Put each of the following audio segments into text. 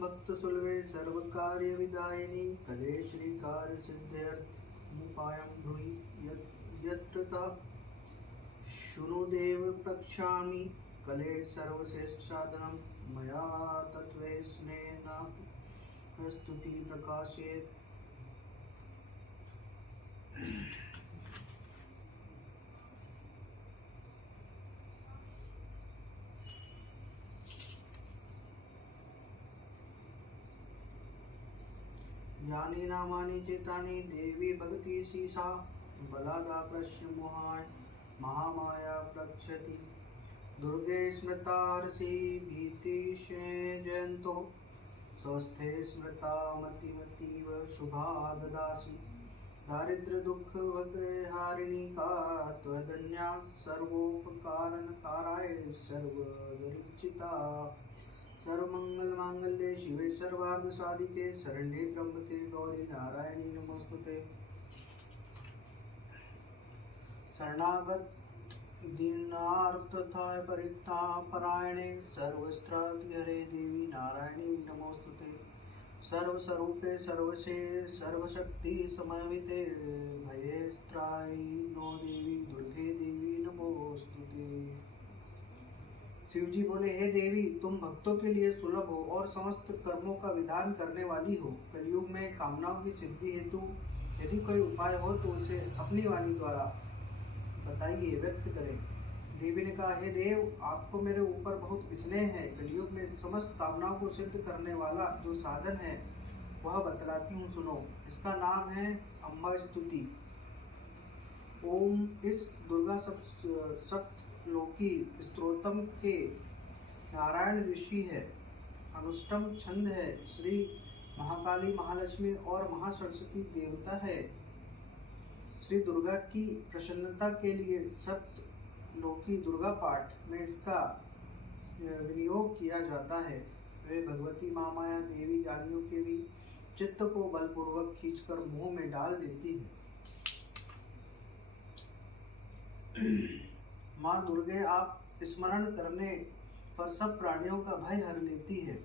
भक्त सुलभे सर्व कार्य विदायिनी कले श्री कार्य सिद्ध्यर्थमुपायं ब्रूहि यत्र शृणुदेव प्रक्षामि कले सर्वश्रेष्ठ साधनं मया तत्त्वेन स्तुति प्रकाशेत। यानी नामानि चेतानि देवी भगति शीसा बलादा प्रश्न मोहाय महामाया प्रक्षति दुर्गे स्मृतार्षि भीतिशे जयन्तो स्वस्थे स्मृता मतिमतीव शुभा ददासि दारिद्र्य दुख हारिणी का त्वदन्या सर्वोपकारणकाराय सर्वदरिचिता सर्वमंगल मांगल्ये शिवे सर्वार्थ साधिके शरण्ये त्र्यंबके गौरी नारायणी नमोस्तुते। शरणागत दीनार्तथाय परितापरायणे सर्वस्त्रातिहरे देवी नारायणी नमोस्तुते। सर्वस्वरूपे सर्वशे सर्वशक्ति समन्विते भयेस्त्रायि नो देवी दुर्गे देवी नमोस्तुते। शिवजी बोले, हे देवी, तुम भक्तों के लिए सुलभ हो और समस्त कर्मों का विधान करने वाली हो। कलयुग में कामनाओं की सिद्धि हेतु यदि कोई उपाय हो तो उसे अपनी वाणी द्वारा बताइए, व्यक्त करें। देवी ने कहा, हे देव, आपको मेरे ऊपर बहुत स्नेह है। कलयुग में समस्त कामनाओं को सिद्ध करने वाला जो साधन है वह बतलाती हूँ, सुनो। इसका नाम है अम्बा स्तुति। ओम इस दुर्गा सप्तलोकी स्तोत्रम के नारायण ऋषि है, अनुष्टम छंद है, श्री महाकाली महालक्ष्मी और महासरस्वती देवता है। श्री दुर्गा की प्रसन्नता के लिए सप्तलोकी दुर्गा पाठ में इसका विनियोग किया जाता है। वे भगवती महामाया देवी ज्ञानियों के भी चित्त को बलपूर्वक खींचकर मुंह में डाल देती है। माँ दुर्गे आप स्मरण करने पर सब प्राणियों का भय हर लेती है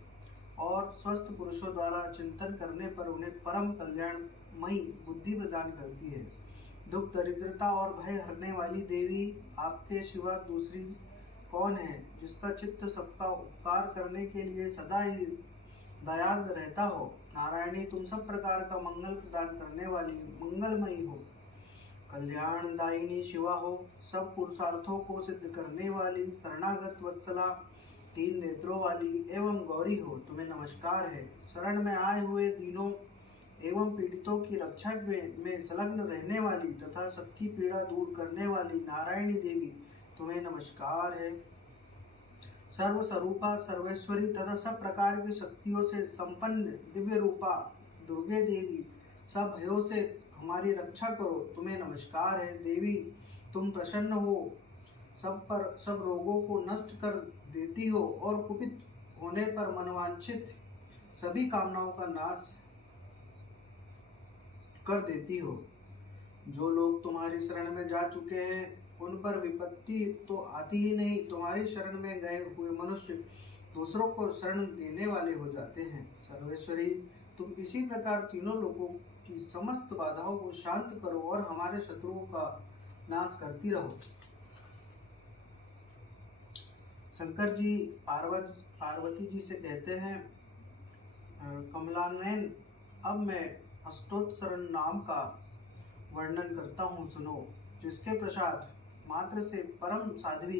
और स्वस्थ पुरुषों द्वारा चिंतन करने पर उन्हें परम कल्याणमयी बुद्धि प्रदान करती है। दुख दरिद्रता और भय हरने वाली देवी आपके सिवा दूसरी कौन है, जिसका चित्त सबका उपकार करने के लिए सदा ही दयालु रहता हो। नारायणी, तुम सब प्रकार का मंगल प्रदान करने वाली मंगलमयी हो, कल्याणदायिनी शिवा हो, सब पुरुषार्थों को सिद्ध करने वाली शरणागत वत्सला, तीन नेत्रों वाली एवं गौरी हो, तुम्हें नमस्कार है। शरण में आए हुए दीनों एवं पीड़ितों की रक्षा में संलग्न रहने वाली तथा सबकी पीड़ा दूर करने वाली नारायणी देवी, तुम्हें नमस्कार है। सर्वस्वरूपा सर्वेश्वरी तथा सब प्रकार की शक्तियों से संपन्न दिव्य रूपा दुर्गे देवी, सब भयों से हमारी रक्षा करो, तुम्हें नमस्कार है। देवी, तुम प्रसन्न हो, सब रोगों को नष्ट कर देती हो और कुपित होने पर मनवांछित सभी कामनाओं का नाश कर देती हो। जो लोग तुम्हारी शरण में जा चुके हैं उन पर विपत्ति तो आती ही नहीं, तुम्हारी शरण में गए हुए मनुष्य दूसरों को शरण देने वाले हो जाते हैं। सर्वेश्वरी, तुम इसी प्रकार तीनों लोगों की समस्त बाधाओं को शांत करो और हमारे शत्रुओं का नाश करती रहो। शंकर जी पार्वती जी से कहते हैं, कमलानयन, अब मैं अष्टोत्तरन नाम का वर्णन करता हूँ, सुनो। जिसके प्रसाद मात्र से परम साध्वी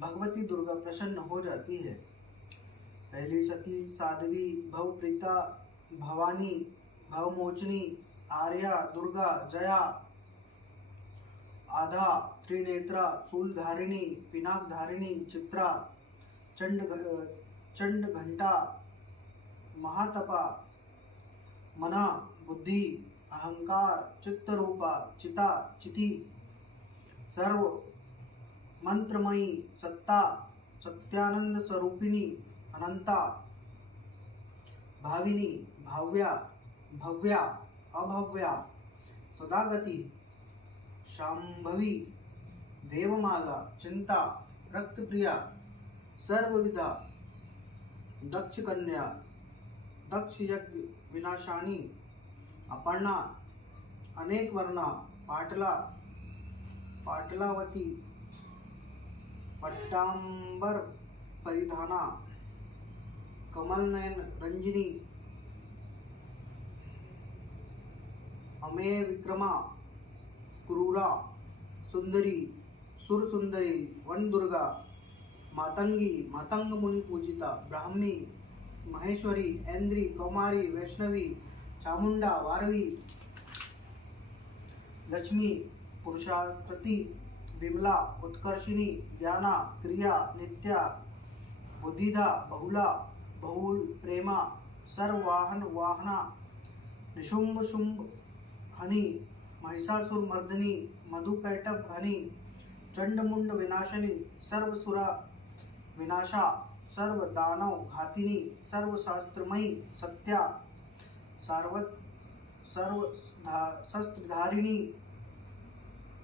भगवती दुर्गा प्रसन्न हो जाती है। पहली सती साध्वी भवप्रीता भवानी भवमोचनी आर्या दुर्गा जया आधा त्रिनेत्रा शूलधारिणी पिनाकधारिणी चित्रा चंड घंटा महातपा मना बुद्धि अहंकार चित्तरूपा चिता चिति सर्व मंत्रमयी सत्ता सत्यानंद स्वरूपिणी अनंता भाविनी भाव्या भव्या अभव्या सदागति शांभवी देवमाला चिंता रक्तप्रिया सर्वविधा दक्ष कन्या दक्ष यज्ञ विनाशानी, अपर्णा, अनेक वर्णा, पाटलावती, पट्टांबर परिधाना, कमल नयन रंजिनी, अमेय विक्रमा, क्रूरा, सुंदरी, सुर सुंदरी, वन दुर्गा, मातंगी, मातंग मुनि पूजिता, ब्राह्मी, महेश्वरी, ऐन्द्री, कौमारी, वैष्णवी, चामुंडा, वारवी, लक्ष्मी, पुरुषाकृति, विमला, उत्कर्षिणी, ज्ञाना, क्रिया, नित्या, बुद्धिदा, बहुला, बहुल, प्रेमा, सर्ववाहन वाहना, निशुंभ शुंभ हनि, महिषासुर मर्दिनी, मधुकैटभ हनि, चंडमुंड विनाशिनी, सर्वसुरा विनाशा, सर्व दानव घातिनी, सर्वशास्त्रमयी, सत्या, सर्व शस्त्रधारिणी,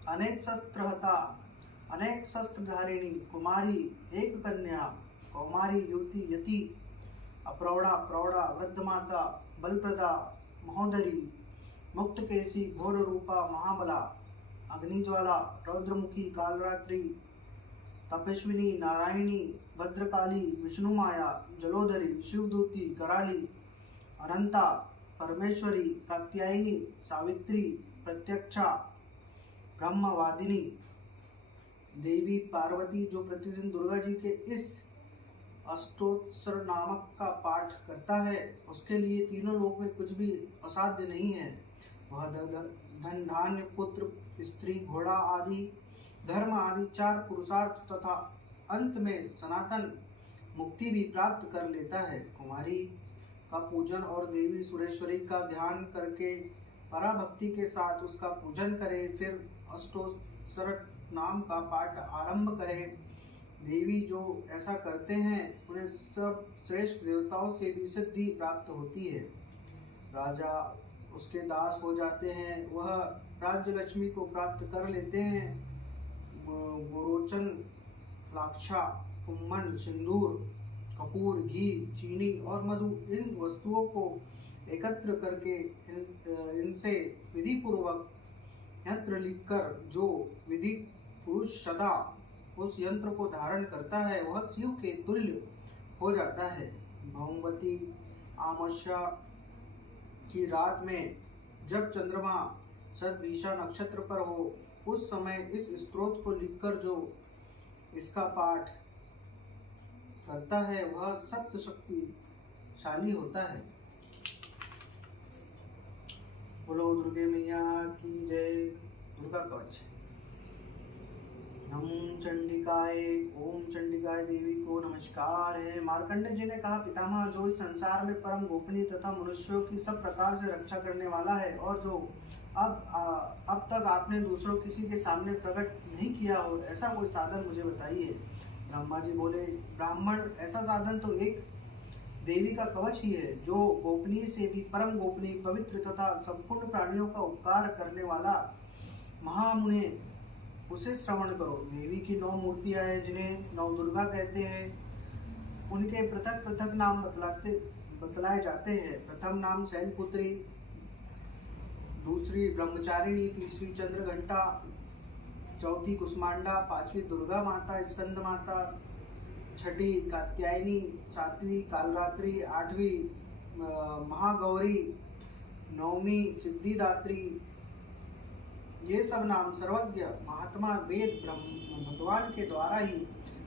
अनेक शस्त्रधारिणी, कुमारी, एक कन्या, कौमारी, युवती, यति, अप्रौढ़ा, प्रौढ़ा, वृद्ध माता, बलप्रदा, महोदरी, मुक्तकेशी, घोर रूपा, महाबला, अग्निज्वाला, रौद्रमुखी, कालरात्रि, तपस्विनी, नारायणी, भद्रकाली, विष्णुमाया, जलोदरी, शिवदूती, कराली, अनंता, परमेश्वरी, कात्यायनी, सावित्री, प्रत्यक्षा, ब्रह्मवादिनी, देवी पार्वती जो प्रतिदिन दुर्गा जी के इस अष्टोत्तर नामक का पाठ करता है उसके लिए तीनों लोक में कुछ भी असाध्य नहीं है। वह धन धान्य पुत्र स्त्री घोड़ा आदि धर्म आदि 4 पुरुषार्थ तथा अंत में सनातन मुक्ति भी प्राप्त कर लेता है। कुमारी का पूजन और देवी सुरेश्वरी का ध्यान करके पराभक्ति के साथ उसका पूजन करे, फिर अष्टोत्तर नाम का पाठ आरंभ करे। देवी जो ऐसा करते हैं उन्हें सब श्रेष्ठ देवताओं से भी सिद्धि प्राप्त होती है। राजा उसके दास हो जाते हैं, वह राज्य लक्ष्मी को प्राप्त कर लेते हैं। गोरोचन, लाक्षा, कुम्मन, सिंदूर, कपूर, घी, चीनी और मधु इन वस्तुओं को एकत्र करके इनसे विधि पूर्वक यंत्र लिखकर जो विधि पुरुष सदा उस यंत्र को धारण करता है वह शिव के तुल्य हो जाता है। भौमवती अमावस्या की रात में जब चंद्रमा सदभिषा नक्षत्र पर हो उस समय इस स्तोत्र को लिखकर जो इसका पाठ करता है वह सत्य शक्तिशाली होता है। बोलो दुर्गे मैया की जय। दुर्गा कवच। नम चंडिकाय, ओम चंडिकाय देवी को नमस्कार है। मार्कंडेय जी ने कहा, पितामह जो इस संसार में परम गोपनीय तथा मनुष्यों की सब प्रकार से रक्षा करने वाला है और जो अब तक आपने दूसरों किसी के सामने प्रकट नहीं किया हो ऐसा कोई साधन मुझे बताइए। ब्रह्मा जी बोले, ब्राह्मण ऐसा साधन तो एक देवी का कवच ही है जो गोपनीय से भी परम गोपनीय, पवित्र तथा संपूर्ण प्राणियों का उपकार करने वाला महामुनि, उसे श्रवण करो। देवी की 9 मूर्तियां हैं जिन्हें 9 दुर्गा कहते हैं। उनके पृथक पृथक नाम बतलाए जाते हैं। प्रथम नाम शैलपुत्री, दूसरी ब्रह्मचारिणी, तीसरी चंद्रघंटा, चौथी कुष्मांडा, 5वीं दुर्गा माता स्कंद माता, 6ठी कात्यायनी, 7वीं कालरात्रि, 8वीं महागौरी, 9वीं सिद्धिदात्री। ये सब नाम सर्वज्ञ महात्मा वेद भगवान के द्वारा ही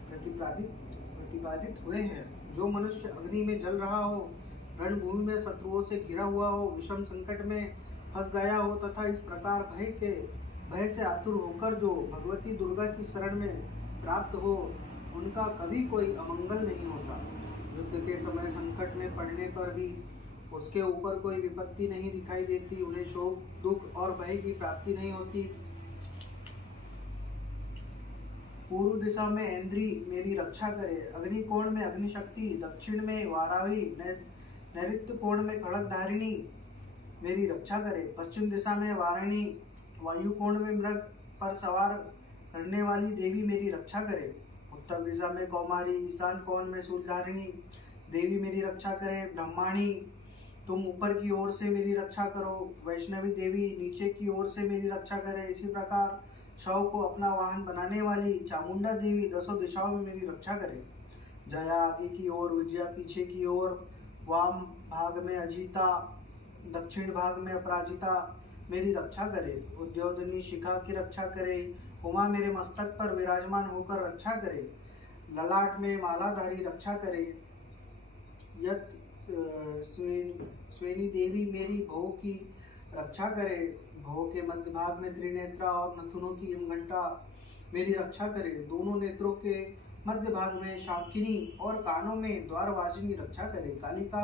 प्रतिपादित हुए हैं। जो मनुष्य अग्नि में जल रहा हो, रणभूमि में शत्रुओं से घिरा हुआ हो, विषम संकट में फंस गया हो तथा इस प्रकार भय से आतुर होकर जो भगवती दुर्गा की शरण में प्राप्त हो, उनका कभी कोई अमंगल नहीं होता। युद्ध के समय संकट में पड़ने पर भी उसके ऊपर कोई विपत्ति नहीं दिखाई देती। उन्हें शोक, दुख और भय की प्राप्ति नहीं होती। पूर्व दिशा में ऐन्द्री मेरी रक्षा करे, अग्नि कोण में अग्निशक्ति, दक्षिण में वाराही, नैऋत्य कोण में खड़गधारिणी मेरी रक्षा करे, पश्चिम दिशा में वारिणी, वायु कोण में मृग पर सवार करने वाली देवी मेरी रक्षा करे, उत्तर दिशा में कौमारी, ईशान कोण में शूलधारिणी देवी मेरी रक्षा करे, ब्रह्माणी तुम ऊपर की ओर से मेरी रक्षा करो, वैष्णवी देवी नीचे की ओर से मेरी रक्षा करे। इसी प्रकार शव को अपना वाहन बनाने वाली चामुंडा देवी दसों दिशाओं में मेरी रक्षा करे। जया आगे की ओर, विजया पीछे की ओर, वाम भाग में अजिता, दक्षिण भाग में अपराजिता मेरी रक्षा करे। उद्योधनी शिखा की रक्षा करे। उमा मेरे मस्तक पर विराजमान होकर रक्षा करे। ललाट में मालाधारी रक्षा करे। यत स्वेनी देवी मेरी भौ की रक्षा करे। भौ के मध्य भाग में त्रिनेत्रा और नथुनों की घंटा मेरी रक्षा करे। दोनों नेत्रों के मध्य भाग में शाकिनी और कानों में द्वारवासिनी रक्षा करे। कालिका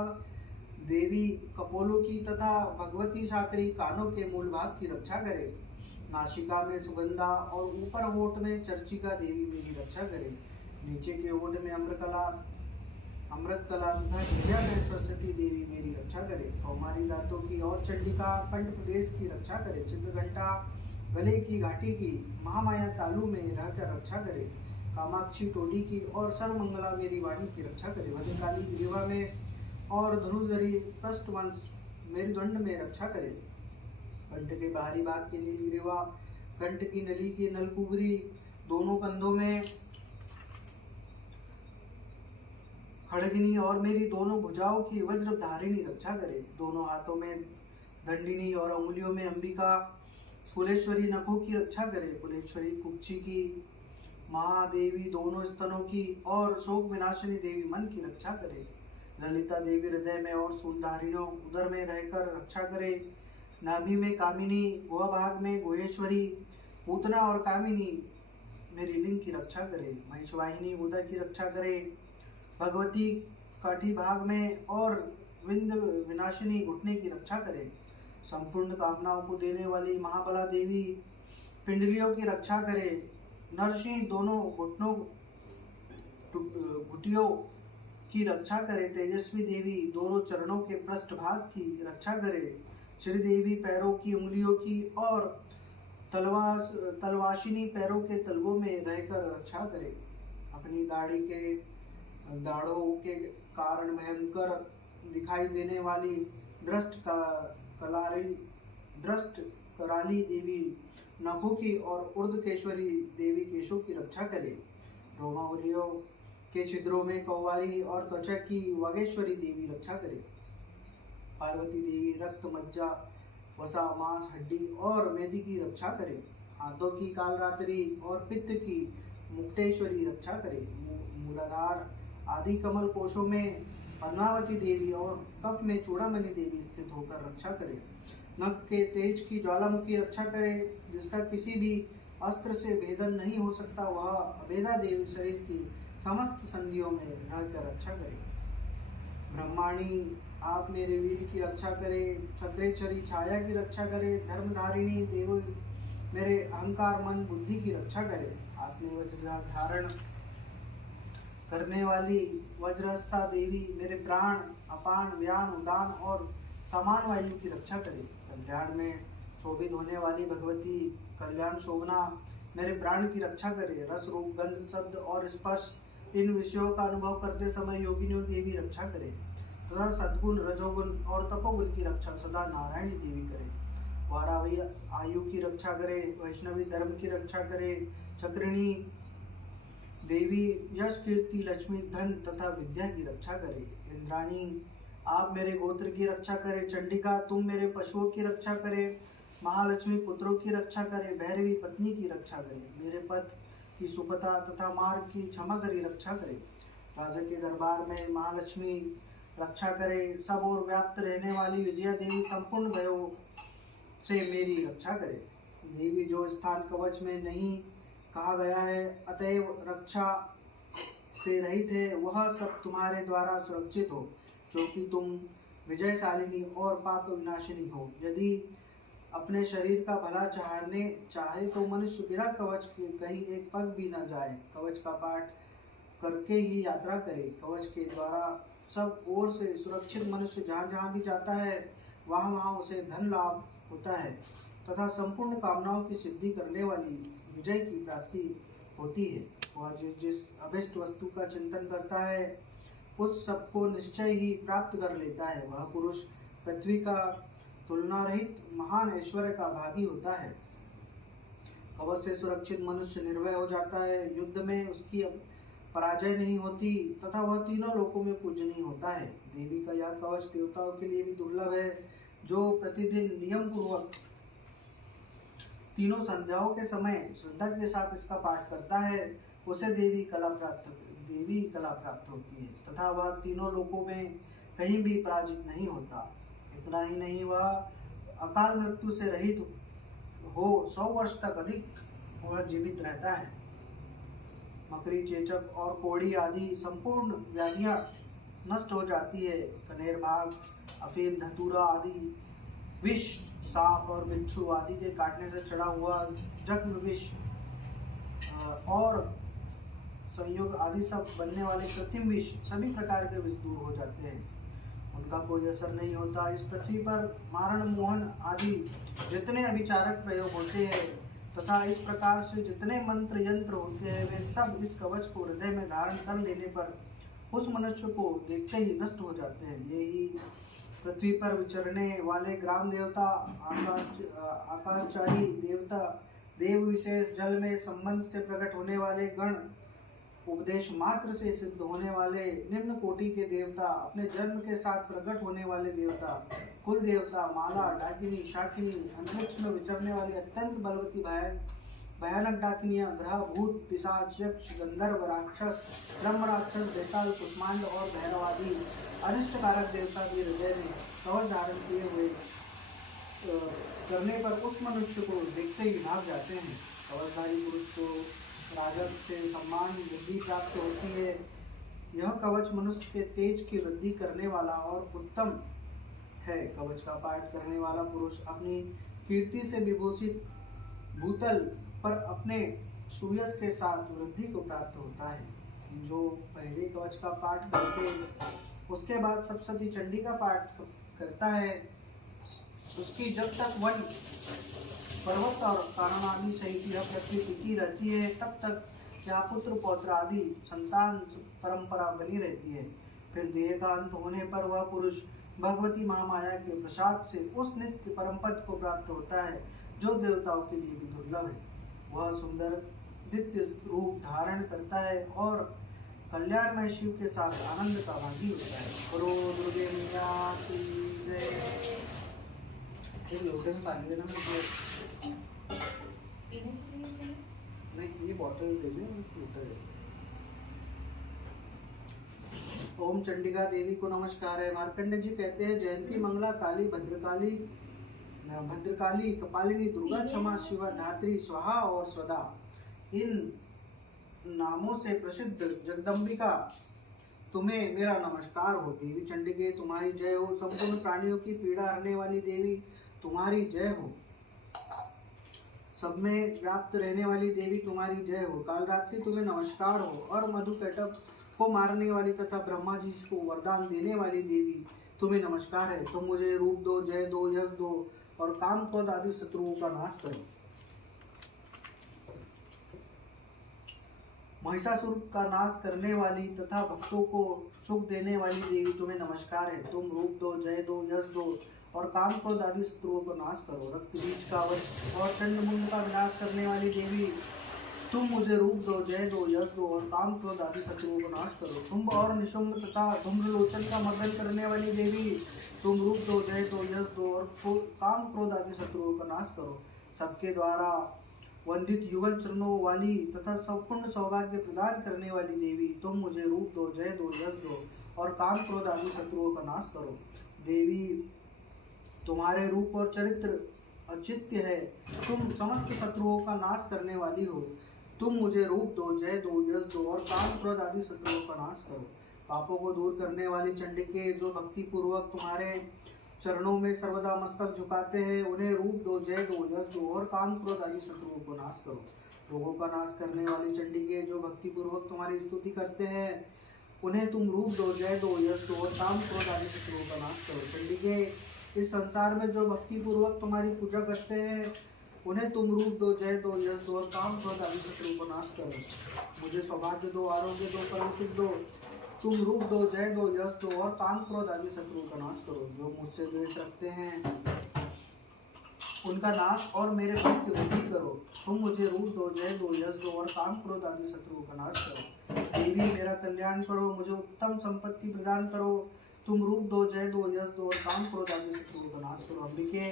देवी कपोलों की तथा भगवती साकरी कानों के मूल भाग की रक्षा करे। नासिका में सुगंधा और ऊपर होठ में चर्चिका देवी मेरी रक्षा करे। नीचे के होठ में अमृत कला तथा जिह्वा में सरस्वती देवी मेरी रक्षा करे। कौमारी दांतों की और चंडिका कंठ प्रदेश की रक्षा करे। चित्रघंटा गले की घाटी की महामाया तालु में रहकर रक्षा करे। कामाक्षी टोली की और सर्वमंगला मेरी वाणी की रक्षा करे। भद्रकाली ग्रीवा में और धनुर्धरी पृष्ठवंश मेरुदंड में रक्षा करे। कंठ के बाहरी भाग की नील ग्रीवा, कंठ की नली की नलकुबरी, दोनों कंधों में खड़गनी और मेरी दोनों भुजाओं की वज्रधारिणी रक्षा करे। दोनों हाथों में दंडिनी और अंगुलियों में अंबिका फुलेश्वरी नखों की रक्षा करे। फुलेश्वरी कुक्षी की, महादेवी दोनों स्तनों की और शोक विनाशिनी देवी मन की रक्षा करे। ललिता देवी हृदय में और सूंधारिणों उदर में रहकर रक्षा करे। नाभि में कामिनी, गुहा भाग में गुहेश्वरी, पूतना और कामिनी मेरी लिंग की रक्षा करे। महिषवाहिनी उदर की रक्षा करे। भगवती काठी भाग में और विंद विनाशिनी घुटने की रक्षा करे। संपूर्ण कामनाओं को देने वाली महाबला देवी पिंडलियों की रक्षा करे। नरसिंह दोनों घुटियों की रक्षा करे। तेजस्वी देवी दोनों चरणों के पृष्ठभाग की रक्षा करे। श्रीदेवी पैरों की उंगलियों की और तलवाशिनी पैरों के तलवों में रहकर रक्षा करे। अपनी दाढ़ों के कारण भयंकर दिखाई देने वाली दृष्ट कराली देवी नखों की और ऊर्ध्वकेश्वरी देवी केशों की रक्षा करे। रोमावलियों के छिद्रों में कौवारी और त्वचा की वागेश्वरी देवी रक्षा करे। पार्वती देवी रक्त, मज्जा, वसा, मांस, हड्डी और मेदी की रक्षा करे। हाथों की कालरात्रि और पित्त की मुक्तेश्वरी रक्षा करे। मूलाधार आदि कमल कोशों में पद्मावती देवी और कफ में चूड़ामणि देवी स्थित होकर रक्षा करे। नख के तेज की ज्वालामुखी रक्षा करे। जिसका किसी भी अस्त्र से भेदन नहीं हो सकता, वह अभेदा देवी शरीर की समस्त संधियों में रहकर रक्षा करे। ब्रह्माणी आप मेरे वीर की रक्षा करे। छत्रेश्वरी छाया की रक्षा करे। धर्मधारिणी देवी मेरे अहंकार, मन, बुद्धि की रक्षा करे। आपने वज्र धारण करने वाली वज्रहस्ता देवी मेरे प्राण, अपान, व्यान, उदान और समान वायु की रक्षा करे। कल्याण में शोभित होने वाली भगवती कल्याण शोभना मेरे प्राण की रक्षा करे। रस, रूप, गंध, शब्द और स्पर्श इन विषयों का अनुभव करते समय योगिनियों देवी रक्षा करे। तथा सद्गुण, रजोगुण और तपोगुण की रक्षा सदा नारायणी देवी करे। वारावी आयु की रक्षा करे। वैष्णवी धर्म की रक्षा करे। चक्रिणी देवी यश, कीर्ति, लक्ष्मी, धन तथा विद्या की रक्षा करे। इंद्राणी आप मेरे गोत्र की रक्षा करे। चंडिका तुम मेरे पशुओं की रक्षा करे। महालक्ष्मी पुत्रों की रक्षा करे। भैरवी पत्नी की रक्षा करे। मेरे पथ की सुखता तथा मार्ग की क्षमा करी रक्षा करे। राजा के दरबार में महालक्ष्मी रक्षा करे। सब ओर व्याप्त रहने वाली विजया देवी संपूर्ण भयों से मेरी रक्षा करे। देवी जो स्थान कवच में नहीं कहा गया है, अतएव रक्षा से रहित है, वह सब तुम्हारे द्वारा सुरक्षित हो, क्योंकि तुम विजयशालिनी और पाप विनाशिनी हो। यदि अपने शरीर का भला चाहे तो मनुष्य बिना कवच के कहीं एक पग भी न जाए। कवच का पाठ करके ही यात्रा करे। कवच के द्वारा सब ओर से सुरक्षित मनुष्य जहाँ जहाँ भी जाता है, वहाँ वहाँ उसे धन लाभ होता है तथा संपूर्ण कामनाओं की सिद्धि करने वाली विजय की प्राप्ति होती है। वह जिस अभिष्ट वस्तु का चिंतन करता है, उस सबको निश्चय ही प्राप्त कर लेता है। वह पुरुष पृथ्वी का तुलना रहित महान ऐश्वर्य का भागी होता है। कवच से सुरक्षित मनुष्य निर्भय हो जाता है, युद्ध में उसकी पराजय नहीं होती तथा वह तीनों लोकों में पूजनीय होता है। देवी का यह कवच देवताओं के लिए भी दुर्लभ है। जो प्रतिदिन नियम पूर्वक तीनों संध्याओं के समय श्रद्धा के साथ इसका पाठ करता है, उसे देवी कला प्राप्त होती है तथा वह तीनों लोकों में कहीं भी पराजित नहीं होता। इतना ही नहीं, वह अकाल मृत्यु से रहित हो 100 वर्ष तक अधिक वह जीवित रहता है। मकड़ी, चेचक और कोढ़ी आदि संपूर्ण व्याधियां नष्ट हो जाती है। कनेर, भाग, अफीम, धतूरा आदि विष, सांप और बिच्छू आदि के काटने से चढ़ा हुआ जख्म विष और संयोग आदि सब बनने वाले कृत्रिम विष, सभी प्रकार के विष दूर हो जाते हैं, उनका कोई असर नहीं होता। इस पृथ्वी पर मारण, मोहन आदि जितने अभिचारक प्रयोग होते हैं तथा इस प्रकार से जितने मंत्र यंत्र होते हैं, वे सब इस कवच को हृदय में धारण कर लेने पर उस मनुष्य को देखते ही नष्ट हो जाते हैं। यही पृथ्वी पर विचरने वाले ग्राम देवता, आकाशचारी देवता, देव विशेष, जल में संबंध से प्रकट होने वाले गण, उपदेश मात्र से सिद्ध होने वाले निम्न कोटि के देवता, अपने जन्म के साथ प्रकट होने वाले देवता, कुल देवता, माला, डाकिनी, शाकिनी, अंतरिक्ष में विचरने वाली अत्यंत बलवती भयानक डाकिनियां, ग्रह, भूत, पिशाच, यक्ष, गंधर्व, राक्षस, ब्रह्म राक्षस, बेताल, कुष्मांड और भैरव आदि अनिष्टकारक देवता भी हृदय में कवच धारण किए हुए करने पर उस मनुष्य को देखते ही भाग जाते हैं। कवचधारी पुरुष को राजक से सम्मान वृद्धि प्राप्त होती है। यह कवच मनुष्य के तेज की वृद्धि करने वाला और उत्तम है। कवच का पाठ करने वाला पुरुष अपनी कीर्ति से विभूषित भूतल पर अपने सुयश के साथ वृद्धि को प्राप्त होता है। जो पहले कवच का पाठ करके उसके बाद सप्तशती चंडी का पाठ करता है, उसकी जब तक वन, पर्वत और कारण आदि सहित यह पृथ्वी टिकी रहती है, तब तक क्या पुत्र पौत्र आदि संतान परंपरा बनी रहती है। फिर देह का अंत होने पर वह पुरुष भगवती महामाया के प्रसाद से उस नित्य परम पद को प्राप्त होता है, जो देवताओं के लिए भी दुर्लभ है। वह सुंदर दिव्य रूप धारण करता है और कल्याणमय शिव के साथ आनंद का भागी होता है। करो दुर्गे मैया की जय। लोटस पानी देना नहीं, ये बॉटल दे दे। ओम चंडिका देवी को नमस्कार है। मार्कंडे जी कहते हैं, जयंती, मंगला, काली, भद्रकाली, कपालिनी, दुर्गा, क्षमा, शिवा, धात्री, स्वाहा और स्वदा, इन नामों से प्रसिद्ध जगदम्बिका, तुम्हें मेरा नमस्कार हो। देवी चंडिके तुम्हारी जय हो। संपूर्ण प्राणियों की पीड़ा हरने वाली देवी तुम्हारी जय हो। सब में व्याप्त रहने वाली देवी तुम्हारी जय हो। कालरात्रि तुम्हें नमस्कार हो। और मधुकैटभ को मारने वाली तथा ब्रह्मा जी को वरदान देने वाली देवी तुम्हें नमस्कार है। तुम मुझे रूप दो, जय दो, यश दो और काम क्रोध आदि शत्रुओं का नाश करो। महिषासुर का नाश करने वाली तथा भक्तों को सुख देने वाली देवी तुम्हें नमस्कार है। तुम रूप दो, जय दो, यश दो और काम क्रोध आदि शत्रुओं को नाश करो। रक्त बीज का वध और चंडमुंड का विनाश करने वाली देवी तुम मुझे रूप दो, जय दो, यश दो और काम क्रोध आदि शत्रुओं को नाश करो। शुंभ और निशुंभ तथा धूम्रलोचन का मर्दन करने वाली देवी तुम रूप दो, जय दो, यश दो और काम क्रोध आदि शत्रुओं का नाश करो। सबके द्वारा वंदित युगल चरणों वाली तथा संपूर्ण सौभाग्य प्रदान करने वाली देवी तुम मुझे रूप दो, जय दो, यश दो और काम क्रोध आदि शत्रुओं का नाश करो। देवी तुम्हारे रूप और चरित्र अचित्य है। तुम समस्त शत्रुओं का नाश करने वाली हो। तुम मुझे रूप दो, जय दो, यश दो और काम क्रोध आदि शत्रुओं का नाश करो। पापों को दूर करने वाली चंडिके, जो भक्ति पूर्वक तुम्हारे चरणों में सर्वदा मस्तक झुकाते हैं, उन्हें रूप दो, जय दो, यश दो और काम क्रोध आदि शत्रुओं को नाश करो। रोगों का नाश करने वाली चंडिके, जो भक्ति पूर्वक तुम्हारी स्तुति करते हैं, उन्हें तुम रूप दो, जय दो, यश दो और काम क्रोध आदि शत्रुओं का नाश करो। चंडिके, इस संसार में जो भक्ति पूर्वक तुम्हारी पूजा करते हैं, उन्हें तुम रूप दो, जय दो, यश दो और काम क्रोध आदि शत्रु को नाश करो। मुझे सौभाग्य दो, आरोग्य दो, परम सुख दो। तुम रूप दो, जय दो, यश दो और काम क्रोध आदि शत्रु का नाश करो। जो मुझसे द्वेष रखते हैं उनका नाश और मेरे बल की वृद्धि करो। तुम मुझे रूप दो, जय दो, यश दो और काम क्रोध आदि शत्रुओं का नाश करो। देवी मेरा कल्याण करो, मुझे उत्तम संपत्ति प्रदान करो। तुम रूप दो, जय दो, यश दो और काम क्रोध आदि शत्रुओं का नाश करो। अंबिके,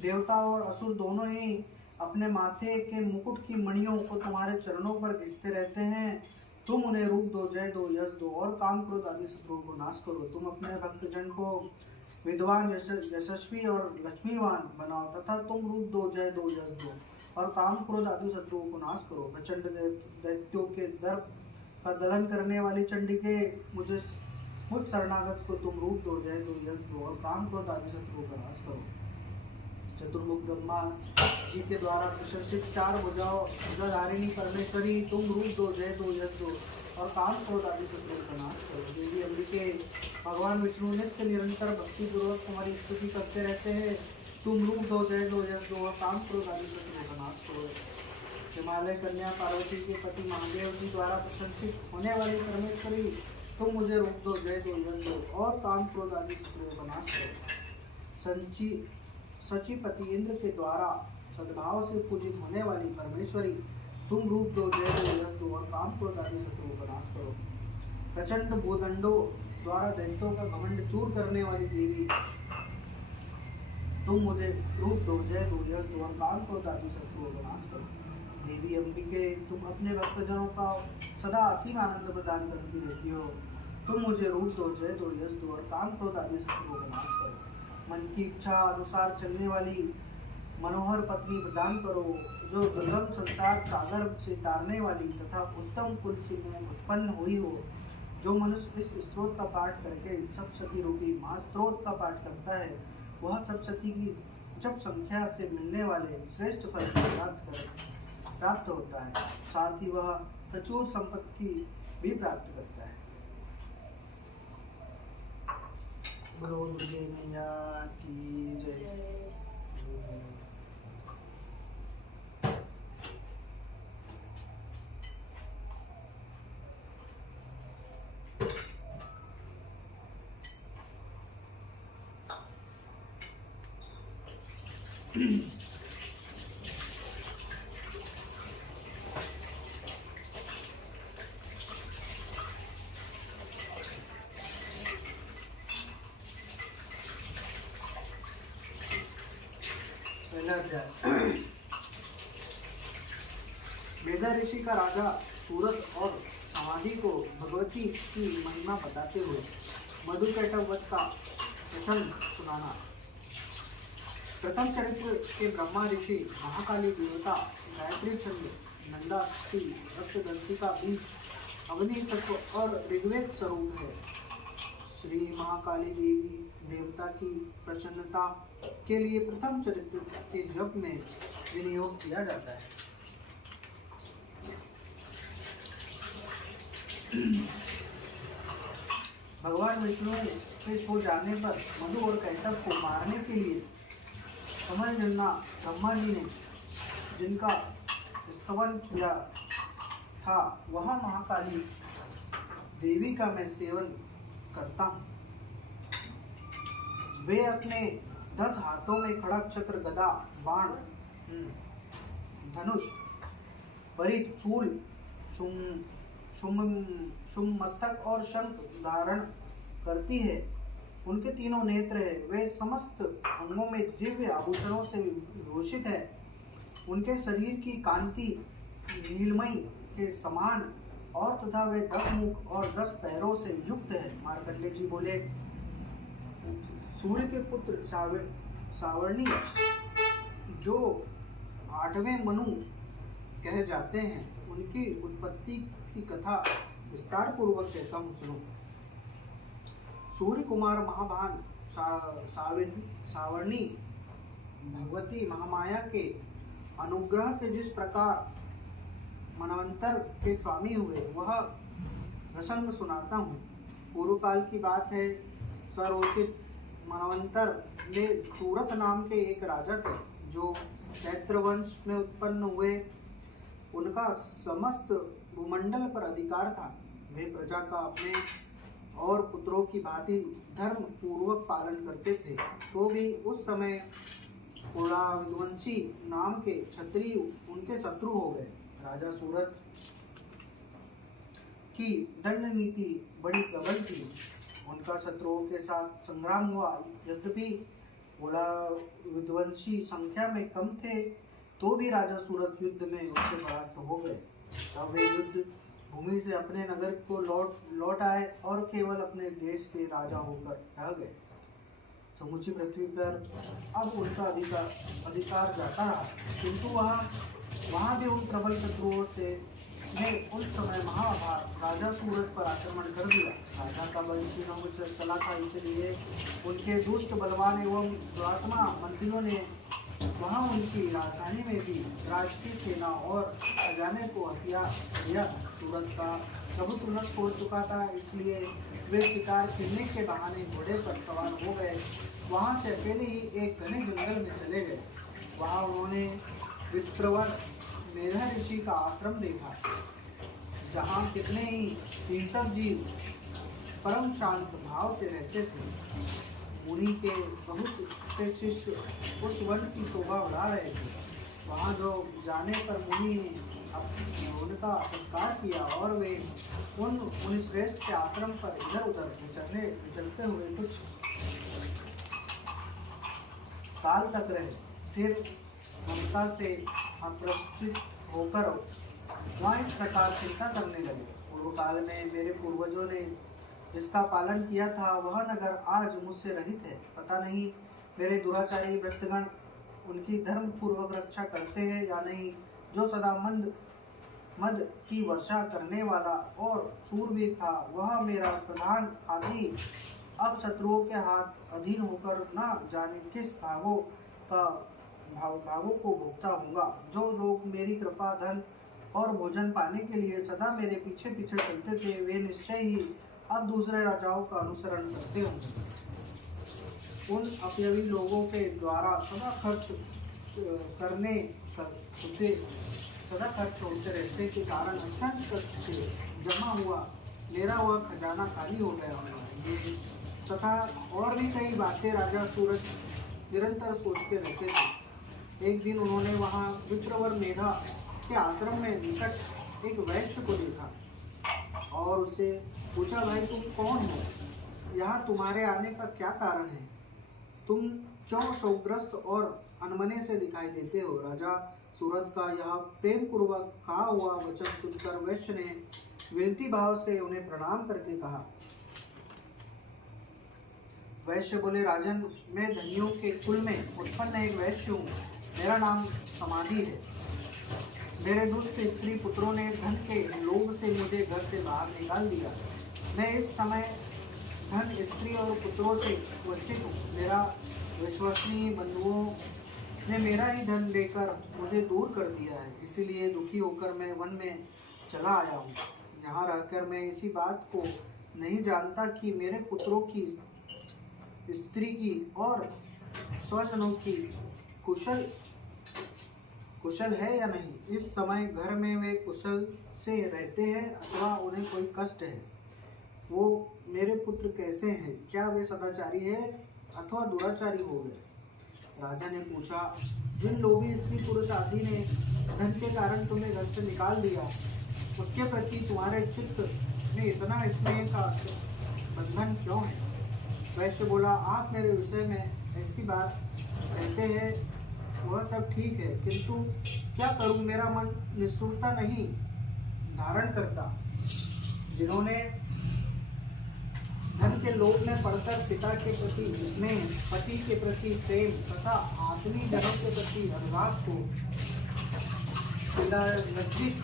देवता और असुर दोनों ही अपने माथे के मुकुट की मणियों को तुम्हारे चरणों पर घिसते रहते हैं। तुम उन्हें रूप दो, जय दो, यश दो और काम क्रोध आदि शत्रुओं को नाश करो। तुम अपने भक्तजन को विद्वान, यशस्वी और लक्ष्मीवान बनाओ तथा तुम रूप दो, जय दो, यश दो और काम क्रोध आदि शत्रुओं को नाश करो। प्रचंड दैत्यों के दर्प का दलन करने वाली चंडिके, मुझ शरणागत को तुम रूप दो, जय दो, यश दो और काम क्रोध आदि शत्रुओं का नाश करो। चतुर्मुख ब्रह्मा जी के द्वारा प्रशंसित चार भुजाधारिणी परमेश्वरी, तुम रूप दो, जय दो, यश दो और काम क्रोध आदि शत्रुओं का नाश करो। देवी अंबिके, भगवान विष्णु नित्य निरंतर भक्ति पूर्वक तुम्हारी स्तुति करते रहते हैं। तुम रूप दो, जय दो, यश दो और काम क्रोध आदि शत्रुओं का नाश करो। हिमालय कन्या पार्वती के पति महादेव जी द्वारा प्रशंसित होने वाली परमेश्वरी, तुम मुझे रूप दो, जय दो, यश दो और काम क्रोध आदि शत्रुओं का नाश करो। सचिपति इंद्र के द्वारा सद्भाव से पूजित होने वाली परमेश्वरी, तुम रूप दो, जय दो, यश दो और काम क्रोध आदि शत्रुओं का नाश करो। प्रचंड भूदंडों द्वारा दैत्यों का घमंड चूर करने वाली देवी, तुम मुझे रूप दो, जय दो, यश दो और काम क्रोध आदि शत्रुओं का नाश करो। देवी अंबिके, तुम अपने भक्तजनों का सदा असीम आनंद प्रदान करती रहती हो। तुम मुझे रूप दो, जय दो, यश दो और काम क्रोध आदि शत्रुओं का नाश करो। मन की इच्छा अनुसार चलने वाली मनोहर पत्नी प्रदान करो, जो दुर्गम संसार सागर से तारने वाली तथा उत्तम कुल से उत्पन्न हुई हो। जो मनुष्य इस स्त्रोत का पाठ करके सप्तशती रूपी महास्त्रोत का पाठ करता है, वह सप्तशती की जप संख्या से मिलने वाले श्रेष्ठ फल को प्राप्त होता है। साथ ही वह प्रचुर संपत्ति भी प्राप्त करता है। गुरु दुर्गे मैया की जय। वेदा ऋषि का राजा सूरत और समाधि को भगवती की महिमा बताते हुए मधुकैटभ का प्रसंग सुनाना। प्रथम चरित्र के ब्रह्मा ऋषि, महाकाली देवता, गायत्री छंद, नंदास्ती, रक्तदंतिका बीज, अग्नि तत्व और ऋग्वेद स्वरूप है। श्री महाकाली देवी देवता की प्रसन्नता के लिए प्रथम चरित्र के जप में विनियोग किया जाता है। भगवान विष्णु के सो जाने पर मधु और कैटभ को मारने के लिए समरजन्ना ब्रह्मा जी ने जिनका स्तवन किया था, वह महाकाली देवी का मैं सेवन करता हूँ। वे अपने 10 हाथों में खड़ग, चक्र, गदा, बाण, धनुष, परिघ, शूल, मस्तक और शंख धारण करती है। उनके तीनों नेत्र है। वे समस्त अंगों में दिव्य आभूषणों से विभूषित है। उनके शरीर की कांति नीलमयी के समान और तथा वे 10 मुख और 10 पैरों से युक्त है। मार्कंडेय जी बोले, सूर्य के पुत्र सावर्णी, जो 8वें मनु कहे जाते हैं, उनकी उत्पत्ति की कथा विस्तार पूर्वक कहता हूँ, सुनो। सूर्य कुमार महाभान सावर्णी भगवती महामाया के अनुग्रह से जिस प्रकार मनवंतर के स्वामी हुए, वह प्रसंग सुनाता हूँ। पूर्व काल की बात है। स्वरोचित मनवंतर में सूरत नाम के एक राजा थे, जो चैत्र वंश में उत्पन्न हुए, उनका समस्त भूमंडल पर अधिकार था। वे प्रजा का अपने और पुत्रों की भांति धर्म पूर्वक पालन करते थे। तो भी उस समय पुरा विध्वंसी नाम के क्षत्रिय उनके शत्रु हो गए। राजा सूरत की दंड नीति बड़ी प्रबल थी। उनका शत्रुओं के साथ संग्राम हुआ। यद्यपि पुरा विध्वंसी संख्या में कम थे, तो भी राजा सूरत युद्ध में उससे परास्त हो गए। तब वे युद्ध भूमि से अपने नगर को लौट आए और केवल अपने देश के राजा होकर रह गए। समूची पृथ्वी पर अब उनका अधिकार जाता रहा, किंतु वहाँ भी उन प्रबल शत्रुओं से ने उस समय महाभार राजा सूरत पर आक्रमण कर दिया। राजा का बल तीनों में चला था, इसलिए उनके दुष्ट बलवान एवं दुरात्मा मंत्रियों ने वहाँ उनकी राजधानी में भी राष्ट्रीय सेना और खजाने को हथिया दिया। सूरत का प्रभुत्व नष्ट हो चुका था, इसलिए वे शिकार खेलने के बहाने घोड़े पर सवार हो गए। वहाँ से अकेले ही एक घने जंगल में चले गए। वहाँ उन्होंने विप्रवर मेधा ऋषि का आश्रम देखा, जहाँ कितने ही हिंसक जीव परम शांत भाव से रहते थे। मुनि के बहुत से शिष्य उस वन की शोभा बढ़ा रहे थे। वहाँ जो जाने पर मुनि ने उनका सत्कार किया और वे उन मुनिश्रेष्ठ के आश्रम पर इधर उधर विचरते हुए कुछ काल तक रहे। फिर ममता से आप्रस्थित होकर वहाँ इस प्रकार चिंता करने लगे। पूर्व काल में मेरे पूर्वजों ने जिसका पालन किया था, वह नगर आज मुझसे रहित है। पता नहीं मेरे दुराचारी भक्तगण उनकी धर्म पूर्वक रक्षा करते हैं या नहीं। जो सदा मद की वर्षा करने वाला और सूरवीर था, वह मेरा प्रधान आदि अब शत्रुओं के हाथ अधीन होकर न जाने किस भावों को भोगता होगा। जो लोग मेरी कृपा, धन और भोजन पाने के लिए सदा मेरे पीछे पीछे चलते थे, वे निश्चय ही अब दूसरे राजाओं का अनुसरण करते होंगे। उन अपयवी लोगों के द्वारा सदा खर्च होते रहते के कारण अत्यंत कष्ट से जमा हुआ मेरा वह खजाना खाली हो गया होगा। तथा और भी कई बातें राजा सूरज निरंतर सोचते रहते थे। एक दिन उन्होंने वहाँ विप्रवर मेधा के आश्रम में निकट एक वैश्य को देखा और उससे पूछा, भाई तुम कौन हो? यहाँ तुम्हारे आने का क्या कारण है? तुम क्यों शोकग्रस्त और अनमने से दिखाई देते हो? राजा सूरत का यह प्रेम पूर्वक कहा हुआ वचन सुनकर वैश्य ने विनती भाव से उन्हें प्रणाम करके कहा। वैश्य बोले, राजन, मैं धनियों के कुल में उत्पन्न एक वैश्य हूँ। मेरा नाम समाधि है। मेरे दुष्ट स्त्री पुत्रों ने धन के लोभ से मुझे घर से बाहर निकाल दिया। मैं इस समय धन, स्त्री और पुत्रों से वंचित हूँ। मेरा विश्वसनीय बंधुओं ने मेरा ही धन लेकर मुझे दूर कर दिया है, इसीलिए दुखी होकर मैं वन में चला आया हूँ। यहाँ रहकर मैं इसी बात को नहीं जानता कि मेरे पुत्रों की, स्त्री की और स्वजनों की कुशल है या नहीं। इस समय घर में वे कुशल से रहते हैं अथवा उन्हें कोई कष्ट है। वो मेरे पुत्र कैसे हैं? क्या वे सदाचारी है अथवा दुराचारी हो गए? राजा ने पूछा, जिन लोभी स्त्री पुरुष आदि ने धन के कारण तुम्हें घर से निकाल दिया, उसके प्रति तुम्हारे चित्त में इतना स्नेह का बंधन क्यों है? वैश्य बोला, आप मेरे विषय में ऐसी बात कहते हैं, वह सब ठीक है, किंतु क्या करूं, मेरा मन निष्ठुरता नहीं धारण करता। जिन्होंने धन के लोभ में पड़कर पिता के प्रति स्नेह, पति के प्रति प्रेम तथा आत्मीय जनों के प्रति अनुराग को लज्जित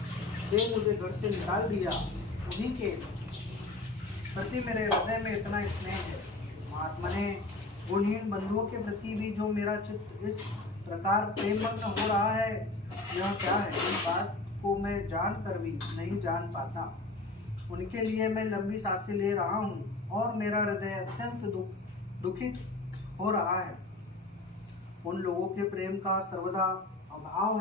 दे मुझे घर से निकाल दिया, उन्हीं के प्रति मेरे हृदय में इतना स्नेह है। महात्मा ने गुणहीन बंधुओं के प्रति भी जो मेरा चित्त इस प्रकार प्रेममग्न हो रहा है, यह क्या है? इस बात को मैं जान कर भी नहीं जान पाता। उनके लिए मैं लंबी सांसें ले रहा हूँ और मेरा हृदय अत्यंत दुखित हो रहा है। उन लोगों के प्रेम का सर्वदा अभाव है